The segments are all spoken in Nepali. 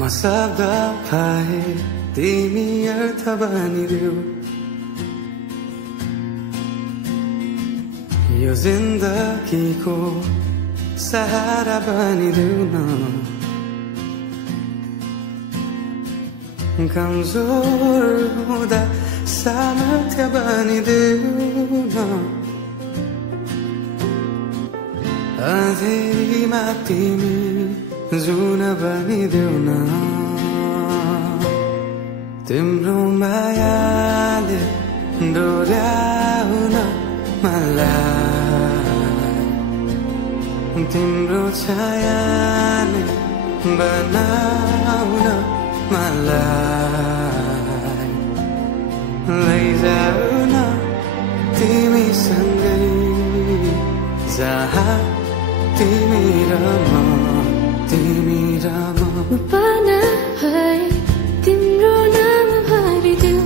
मसब्दा पाए तिमी अर्थ बनिदेऊ यो जिन्दगीको सहारा बनिदेऊ न कमजोर हुँदा सामर्थ्य बनिदेऊ न अँधेरीमा तिमी जुन बनिदेऊ न तिम्रो मायाले डोर्याउन मलाई तिम्रो छायाले बनाउन मलाई लैजाऊ न तिमीसँगै जहाँ तिमी र म पाना है तिम्रो नाम भरिदेऊ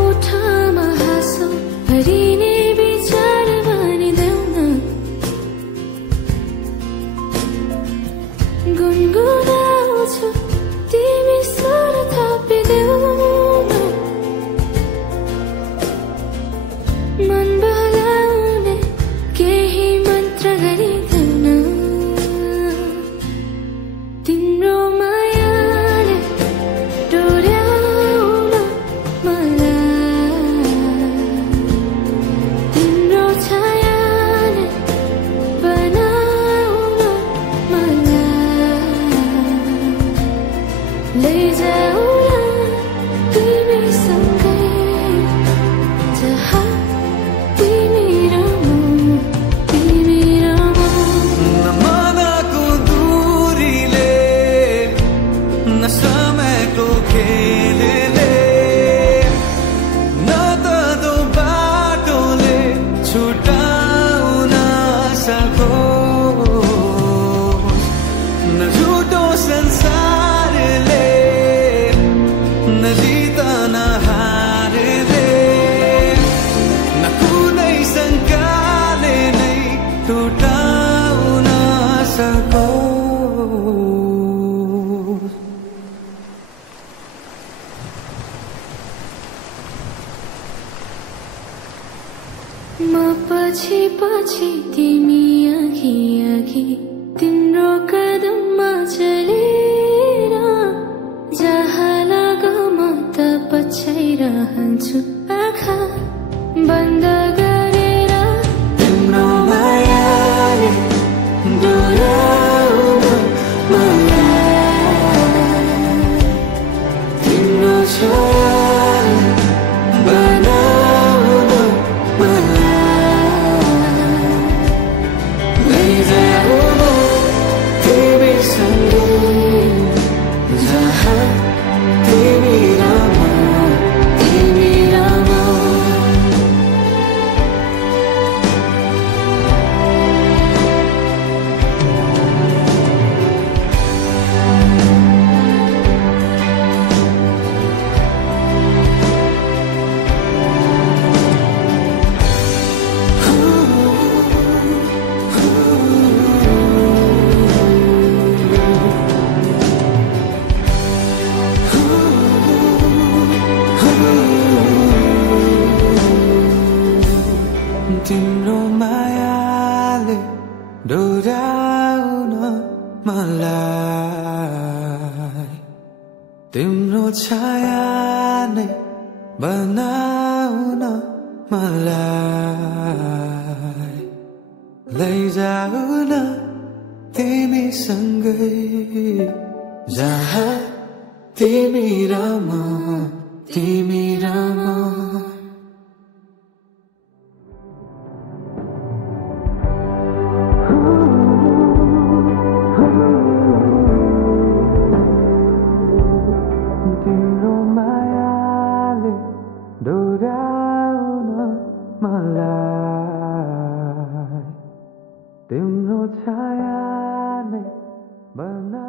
ओठमा हाँसो भरिने विचार बनिदेऊ न गुनगुनाउँछु तिमी स्वर थपिदेऊ न मन बहलाउने केही मन्त्र गरिदेऊ न तिम्रो मायाले डोर्याउन मलाई तिम्रो छायाले बनाउन मलाई लैजाऊ न तिमीसँगै जहाँ तिमी र म मनको दूरीले न समयको खेलले न त दो बाटोले छुटाउन सकोस् न झुटो संसारले न जितन हारले न कुनै शङ्काले नै टुटाउन सकोस् म पछि पछि तिमी अघि अघि तिम्रो कदममा चलेर जहाँ लाग म त पछ्याइरहन्छु आँखा बन्द गरेर तिम्रो मायाले डोर्याउन मलाई तिम्रो छायाले बनाउन मलाई लैजाऊ न तिमीसँगै जहाँ तिमी र म तिम्रो मायाले डोर्याउन मलाई तिम्रो छाया नै बनाउन मलाई लैजाऊ न तिमीसँगै जहाँ तिमी र म तिम्रो मायाले डोर्याउन मलाई तिम्रो छाया नै बना